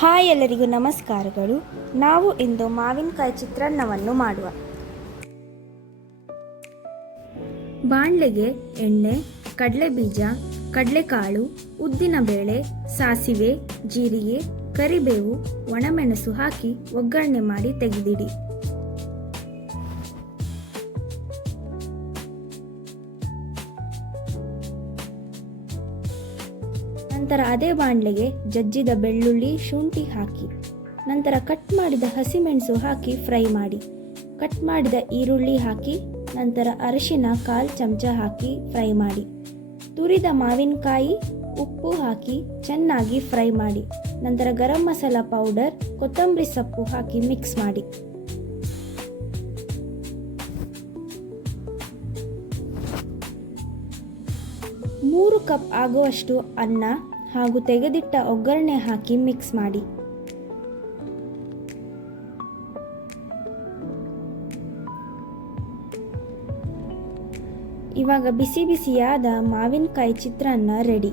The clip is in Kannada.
ಹಾಯ್, ಎಲ್ಲರಿಗೂ ನಮಸ್ಕಾರಗಳು. ನಾವು ಇಂದು ಮಾವಿನಕಾಯಿ ಚಿತ್ರಾನ್ನವನ್ನು ಮಾಡುವ. ಬಾಣಲೆಗೆ ಎಣ್ಣೆ, ಕಡಲೆಬೀಜ, ಕಡಲೆಕಾಳು, ಉದ್ದಿನಬೇಳೆ, ಸಾಸಿವೆ, ಜೀರಿಗೆ, ಕರಿಬೇವು, ಒಣಮೆಣಸು ಹಾಕಿ ಒಗ್ಗರಣೆ ಮಾಡಿ ತೆಗೆದಿಡಿ. ನಂತರ ಅದೇ ಬಾಣಲೆಗೆ ಜಜ್ಜಿದ ಬೆಳ್ಳುಳ್ಳಿ, ಶುಂಠಿ ಹಾಕಿ ನಂತರ ಕಟ್ ಮಾಡಿದ ಹಸಿಮೆಣಸು ಹಾಕಿ ಫ್ರೈ ಮಾಡಿ. ಕಟ್ ಮಾಡಿದ ಈರುಳ್ಳಿ ಹಾಕಿ ನಂತರ ಅರಿಶಿನ 1/4 ಚಮಚ ಹಾಕಿ ಫ್ರೈ ಮಾಡಿ. ತುರಿದ ಮಾವಿನಕಾಯಿ, ಉಪ್ಪು ಹಾಕಿ ಚೆನ್ನಾಗಿ ಫ್ರೈ ಮಾಡಿ. ನಂತರ ಗರಂ ಮಸಾಲ ಪೌಡರ್, ಕೊತ್ತಂಬರಿ ಸೊಪ್ಪು ಹಾಕಿ ಮಿಕ್ಸ್ ಮಾಡಿ. ಮೂರು ಕಪ್ ಆಗುವಷ್ಟು ಅನ್ನ ಹಾಗೂ ತೆಗೆದಿಟ್ಟ ಒಗ್ಗರಣೆ ಹಾಕಿ ಮಿಕ್ಸ್ ಮಾಡಿ. ಇವಾಗ ಬಿಸಿ ಬಿಸಿಯಾದ ಮಾವಿನಕಾಯಿ ಚಿತ್ರಾನ್ನ ರೆಡಿ.